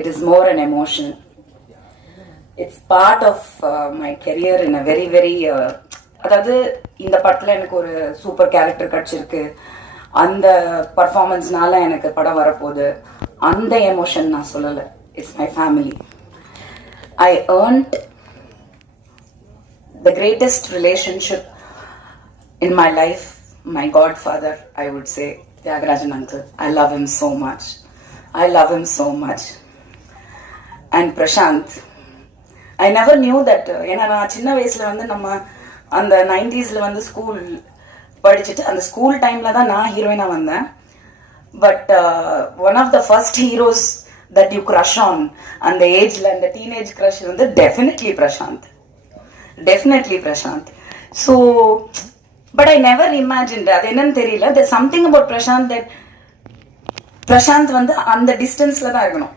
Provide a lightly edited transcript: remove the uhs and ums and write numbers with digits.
It is more an emotion. It's part of my career in a very very அதாவது இந்த படத்துல எனக்கு ஒரு சூப்பர் கேரக்டர் கிடைச்சிருக்கு, அந்த பர்ஃபார்மன்ஸ்னால எனக்கு படம் வரப்போகுது, அந்த எமோஷன் நான் சொல்லலை. It's my family. I earned the greatest relationship in my life, my godfather, I would say, Tyagarajan uncle. I love him so much. I love him so much. And Prashant, I never knew that. ஏன்னா நான் சின்ன வயசுல வந்து நம்ம அந்த 90s வந்து school படிச்சுட்டு அந்த ஸ்கூல் டைம்ல தான் நான் ஹீரோயினா வந்தேன். But one of the first heroes that you crush on and the age and the teenage crush வந்து definitely Prashant. So but I never imagined அது என்னன்னு தெரியல, there's something about Prashant that Prashant வந்து அந்த டிஸ்டன்ஸ்ல தான் இருக்கணும்.